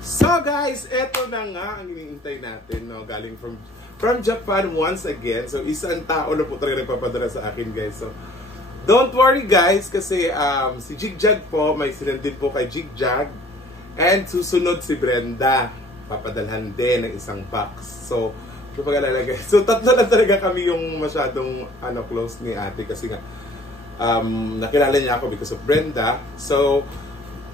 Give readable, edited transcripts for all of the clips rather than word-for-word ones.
So guys, eto na nga ang iniintay natin, no? Galing from Japan once again. So isang tao na po talaga nagpapadala sa akin, guys. So don't worry guys, kasi si Jigjag po, may sinandin po kay Jigjag. And susunod si Brenda, papadalhan din ng isang box. So pag-alala guys. So tatlo na talaga kami yung masyadong close ni ate, kasi nga nakilala niya ako because of Brenda. So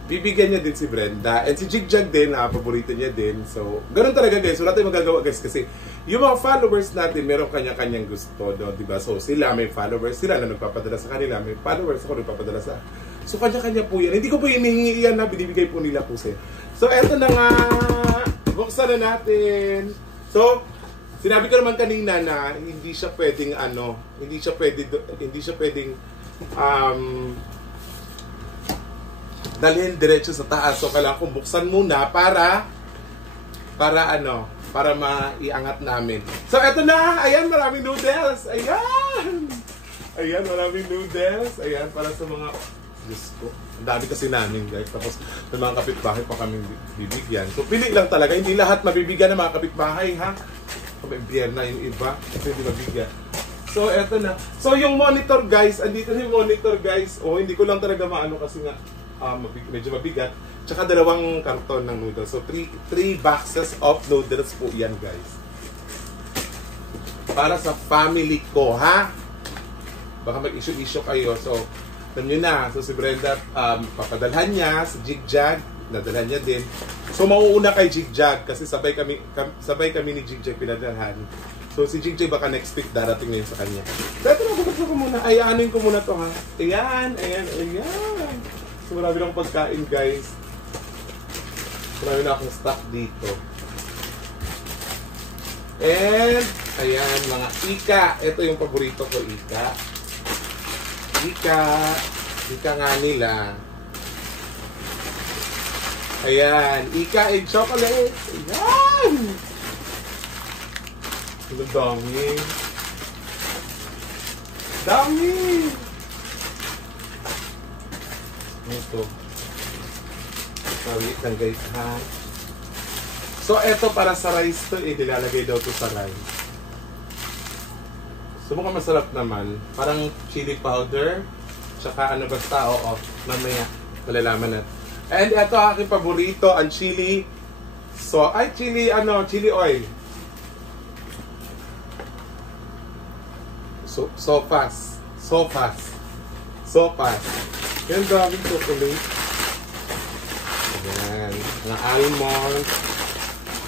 bibigyan niya din si Brenda. And si Jigjag din, paborito niya din. So, ganoon talaga guys. Wala tayong magagawa guys, kasi yung mga followers natin, meron kanya-kanyang gusto, no? Diba? So, sila may followers, sila na nagpapadala sa kanila, may followers ako nagpapadala sa. So, kanya-kanya po yan. Hindi ko po hinihingi yan na binibigay po nila po sa'yo. So, eto na nga. Buksan na natin. So, sinabi ko naman kanina na hindi siya pwedeng hindi siya pwedeng dalhin diretso sa taas. So kailangan kong buksan muna para maiangat namin. So eto na, ayan, maraming noodles. Ayan. Ayan, maraming noodles. Ayan, para sa mga Diyos ko. Ang dami kasi namin, guys. Tapos may mga kapitbahay pa kami bibigyan. So pili lang talaga, hindi lahat mabibigyan ng mga kapitbahay, ha? May biyerna yung iba kasi hindi mabigyan. So eto na. So yung monitor, guys, andito na yung monitor, guys. Hindi ko lang talaga maano kasi nga medyo mabigat. Tsaka 2 karton ng noodles. So 3 boxes of noodles po yan, guys. Para sa family ko, ha? Baka mag-issue kayo. So alam nyo na. So si Brenda, papadalhan niya. Si Jigjag, nadalhan niya din. So mauuna kay Jigjag kasi sabay kami ni Jigjag pinadalhan. So si Jigjag baka next week darating ngayon sa kanya. So ito na, bukod ko muna. Ayanin ko muna to, ha? Ayan. So marami na akong pagkain, guys. Marami na akong stock dito. And ayan, mga ika. Ito yung paborito ko, ika. Ika nga nila. Ayan, ika and chocolate. Ayan! Ang dami. Dami! Ito. Sorry lang guys, ha? So, eto para sa rice to, nilalagay daw to sa rice. So, mukhang masarap naman. Parang chili powder. Tsaka basta, mamaya, malalaman natin. And eto aking paborito, ang chili. So, chili oil. So fast. Yan, daming chocolate. Ayan, mga almonds.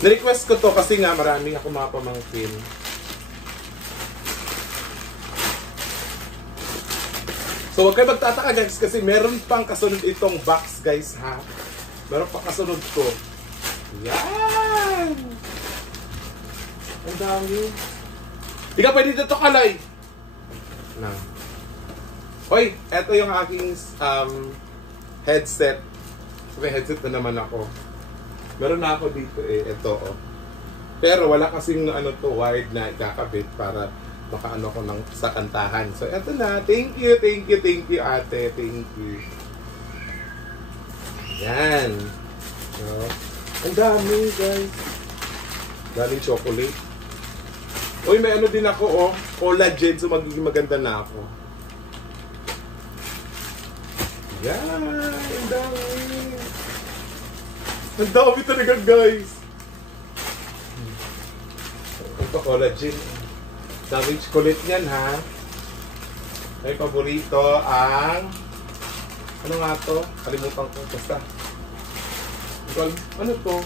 Na-request ko to kasi nga maraming ako mga pamangkin. So huwag kayo magtataka guys, kasi meron pang kasunod itong box, guys, ha? Meron pang kasunod ko. Yan! Ang dami. Hindi ka pwede dito kalay. Na. Hoy, eto yung aking headset. So, may headset na naman ako. Meron na ako dito ito Pero wala kasing wired na ikakabit para makaano ko sa kantahan. So eto na. Thank you ate. Thank you. Yan. So, ang dami, guys. Daming chocolate. Uy, may din ako, collagen. So magiging maganda na ako. Yan, ang dami. Ang dami talaga, guys. Ito, collagen. Daming chocolate niyan, ha? May paborito ang ano nga to? Kalimutan ko. Basta. Ano to?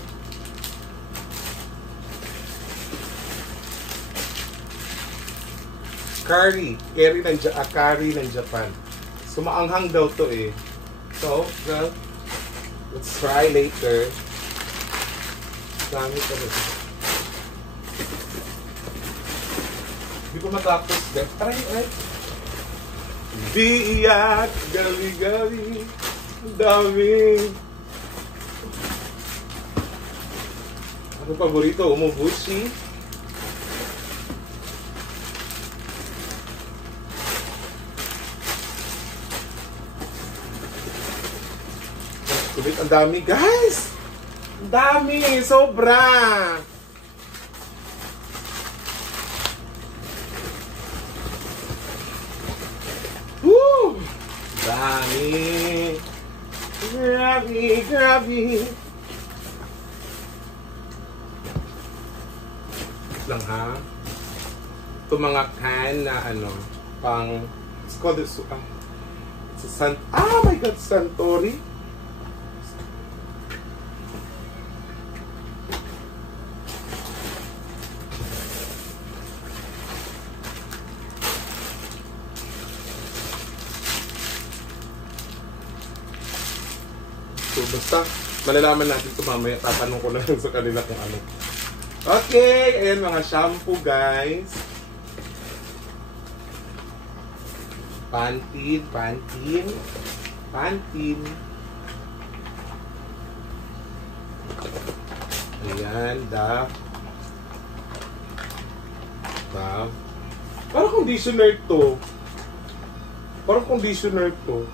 Curry ng Japan. Sumaanghang daw to So, well, let's try later. Dami talaga. Hindi ko matapos, guys. Aray. Biyak, gali. Ang dami. Ako paborito, umubushi. Ang dami, guys! Ang dami! Sobra! Woo! Dami! Grabe! Grabe! Lang ha? Ito mga can na ano, pang, it's called this, it's a oh my God, Santori. So, basta, malalaman natin ito mamaya. Tatanong ko na lang sa kanila kung ano. Okay, ayan mga shampoo guys. Pantene, Pantene, Pantene. Ayan, Dove. Dove. Parang conditioner to. Parang conditioner to.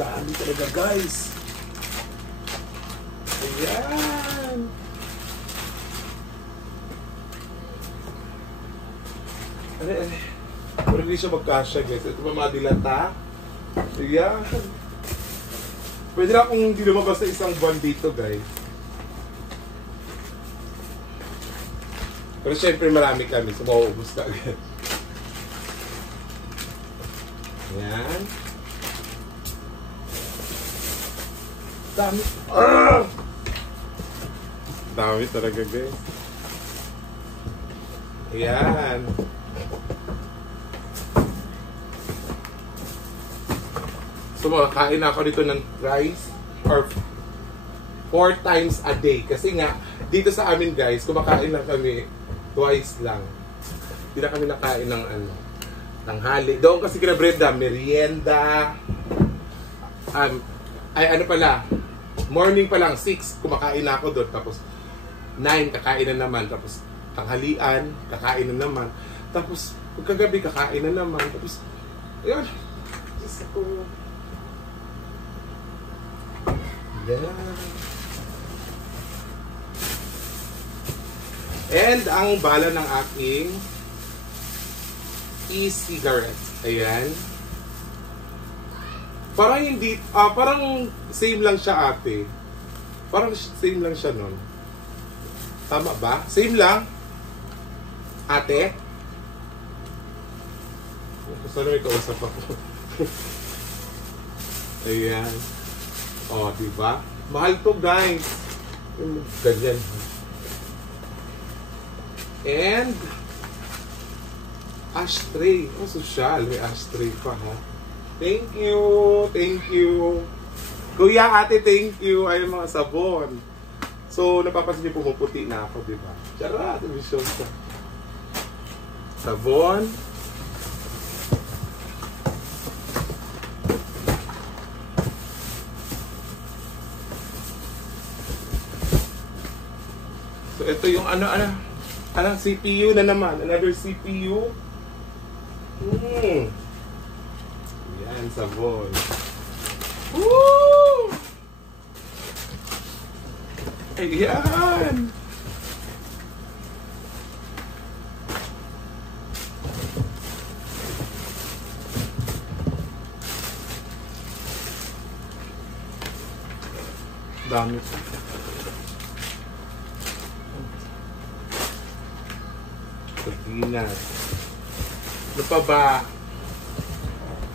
Dami talaga guys. Ayan. Pero hindi siya magkasya guys. Ito pa mga dilata. Ayan. Pwede na kung hindi lumabas sa isang buwan dito guys. Pero syempre marami kami. So mauubos na agad. Ayan. Dami. Ah! Dami talaga guys. Ayan. So makakain ako dito ng rice or 4 times a day. Kasi nga, dito sa amin guys, kumakain lang kami twice lang. Hindi na kami nakain ng ano, tanghali. Doon kasi kina Brenda, merienda. Ay ano pala, morning pa lang, 6, kumakain na ako doon. Tapos 9, kakain na naman. Tapos tanghalian, kakain na naman. Tapos pagkagabi, kakain na naman. Tapos, yun. Just ako. Yeah. And ang bala ng aking e-cigarette. Ayan. Parang hindi, parang same lang siya ate. Parang same lang siya nun. Tama ba? Same lang? Ate? Sana may kausap ako. Ayan. O, diba? Mahal to guys. Ganyan. And ashtray. Oh, social. May ashtray pa ha. Thank you. Thank you. Kuya, ate, thank you. Ay, mga sabon. So, napapansin niyo pumuputi na ako, diba? Charot. Show ko. Sabon. So, ito yung ano, CPU na naman. Another CPU. Yan, sabon. Woo! Ayan! Dami pa. Sardinas. Ano pa ba?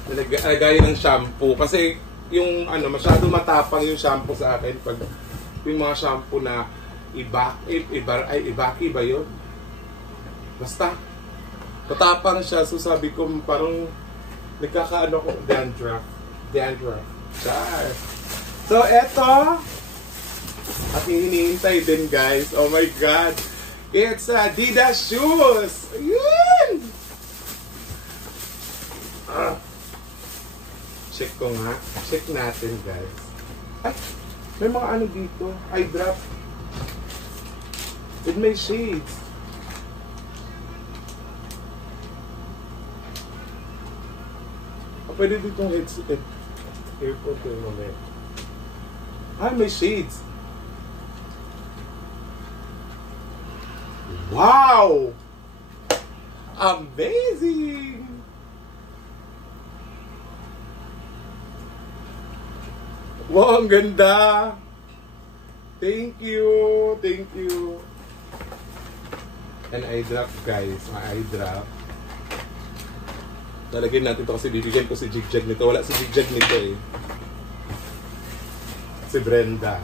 Nalagay ng shampoo. Kasi yung ano, masyado matapang yung shampoo sa akin. Pag yung mga shampoo na ibaki ba yun? Basta. Matapang siya. So sabi ko parang nagkakaano ko. Dandruff. Char. So eto. At hinihintay din guys. Oh my God. It's Adidas shoes! Ayun! Check ko nga. Check natin, guys. Ay! May mga ano dito. Eye drop. With my shades. Pwede ditong headset. Airport yung mamaya. Ah, may shades. Wow! Amazing! Wow, ang ganda! Thank you! Thank you! An eye drop, guys. My eye drop. Lalagyan natin ito kasi bibigyan ko si Jigjag nito. Wala si Jigjag nito eh. Si Brenda.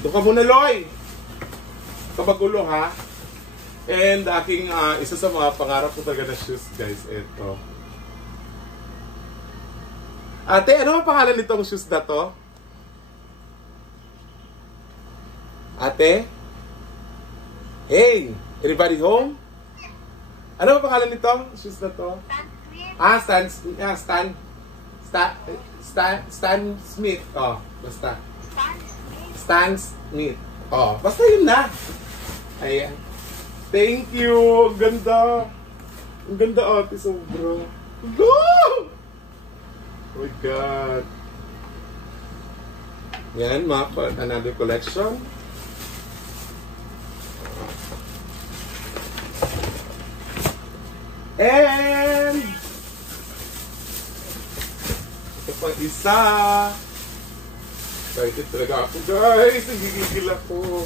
Doon ka muna, Loy! Kabagulo, ha? And aking isa sa mga pangarap ko talaga na shoes, guys. Ito. Ate, ano ang pangalan nitong shoes na to? Ate? Hey! Anybody home? Ano ang pangalan nitong shoes na to? Stan Smith. Oh, basta. Stan Smith. Oh, basta yun na. Ayan. Thank you. Ang ganda. Ang ganda, ate. Sobra. Go! Oh my God. Yan, another collection. And ito pa isa. Excited talaga ako, guys. Nagigigil ako.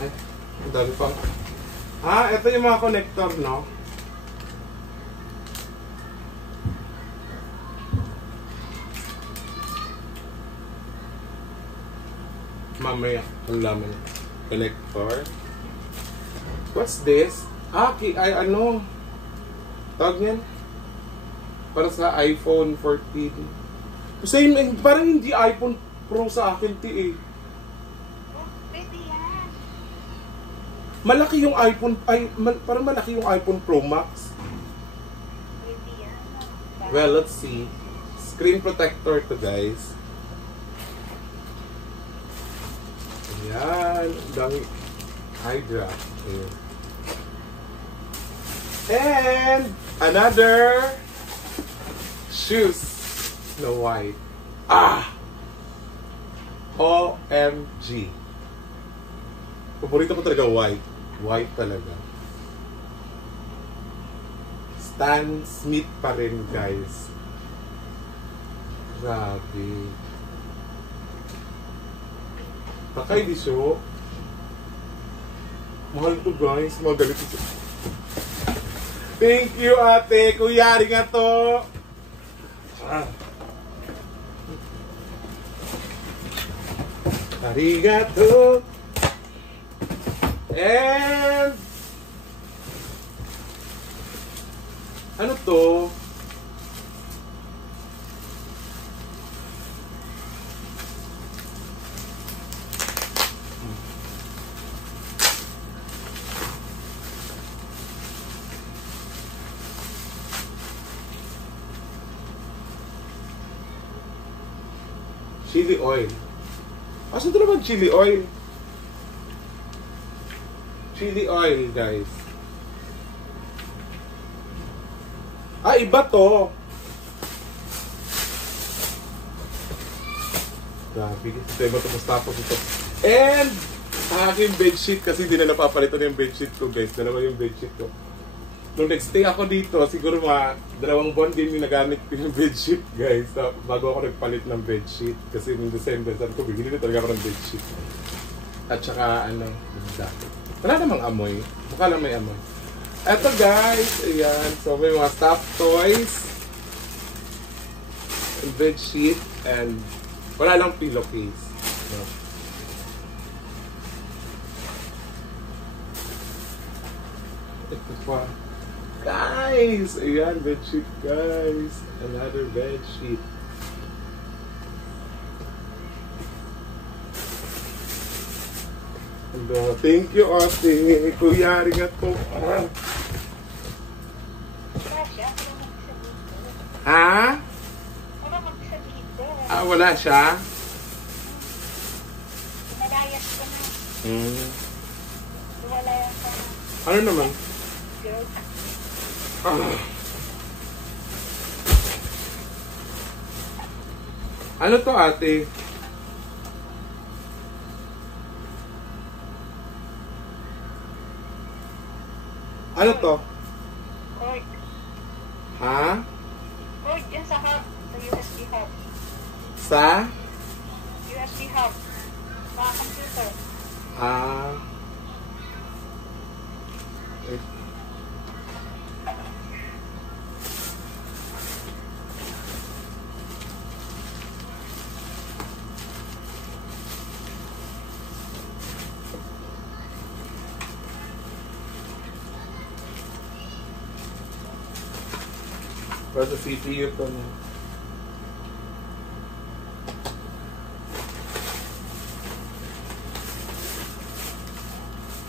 Ay, ang dami pang. Ito yung mga connector, no? Mamaya, ang laman. Connector. What's this? Ano? Tawag niyan? Para sa iPhone 14. Kasi parang hindi iPhone Pro sa akin, ti eh. Pwede yan. Malaki yung iPhone, parang malaki yung iPhone Pro Max. Pwede yan. Well, let's see. Screen protector to, guys. Ayan. Ang dami. Eye drop. Ayan. And another shoes. Snow White. OMG. Paborito ko talaga white. White talaga. Stan Smith pa rin, guys. Grabe. Takay di siya. Mahal to, guys. Mga galit ito. Thank you, ate. Kuya, arigato. Arigato. And ano to? Chili oil. Asan ito naman chili oil? Chili oil, guys. Iba to. Grabe. Iba to. Tapos ito. And ang aking bedsheet, kasi hindi na napapalitan yung bedsheet ko, guys. Dalawa yung bedsheet ko. Nung nag-stay ako dito, siguro mga 2 buwan din yung nagamit ko yung bedsheet, guys. Bago ako nagpalit ng bedsheet. Kasi noong December, sabi ko, bigili na talaga ako ng bedsheet. At saka, wala namang amoy. Mukha lang may amoy. Eto, guys. Ayan. So, may mga stuffed toys. And bedsheet. And wala lang pillowcase. No? Ito pa. Guys! Ayan, bedsheet, guys. Another bedsheet. And, thank you, ate. Kuya, arigato. Ha? Wala siya? Nalayas ko na. Himalayan ka. Ano naman? Girl. Ah. Ano to, ate? Ano to? Cord. Ha? Cord yan sa hub. Sa USB hub. Sa? USB hub. Sa computer. Ah. Eh. Para sa CPU to na.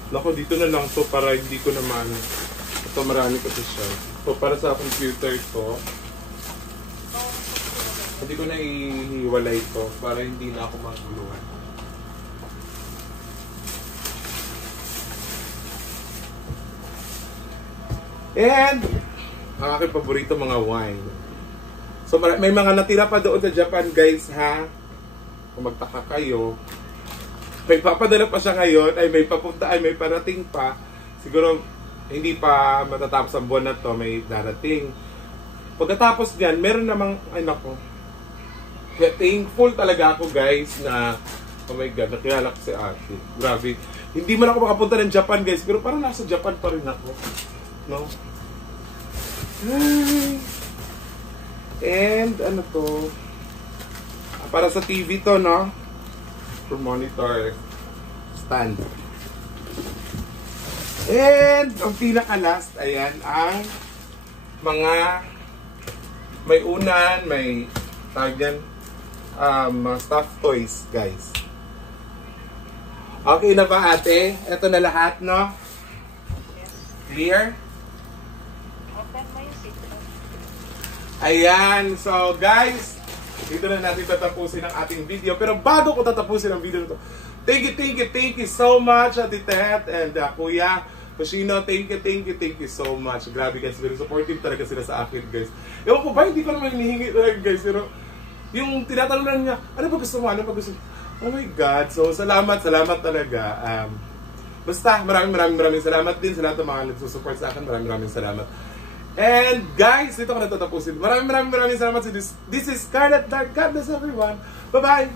Nako, dito na lang to para hindi ko naman. Ito marami kasi siya. So para sa computer to, hindi ko na ihiwalay to para hindi na ako maguluhan. And ang aking paborito mga wine. So may mga natira pa doon sa Japan guys ha. Kung magtaka kayo, may papadala pa siya ngayon, ay may papunta, ay may parating pa. Siguro hindi pa matatapos ang buwan na to, may darating. Pagkatapos niyan, meron namang, ay nako, kaya thankful talaga ako guys na, oh my God, nakilala ko si ate. Grabe. Hindi man ako makapunta ng Japan guys, pero parang nasa Japan pa rin ako. No? And ano to? Para sa TV to, no? For monitor stand. And ang pinaka-last, ayan, ang mga may unan, may tawag yan, mga stuffed toys, guys. Okay na ba, ate? Ito na lahat, no? Yes. Clear? Open mo yung seatbelt. Ayan, so guys, dito na natin tatapusin ang ating video. Pero bago ko tatapusin ang video nito, thank you so much, Ate Tet and Kuya Hoshino. Thank you so much. Grabe guys, very supportive talaga sila sa akin guys. Ewan ko ba, hindi ko naman hinihingi talaga guys, pero yung tinatanong lang niya, ano ba gusto mo, ano ba gusto mo? Oh my God, so salamat talaga. Basta, maraming salamat din sa lahat ng mga nagsusupport sa akin. Maraming salamat. And guys, dito ko natatapusin. Maraming salamat. This is Scarlet Dark. God bless everyone. Bye-bye.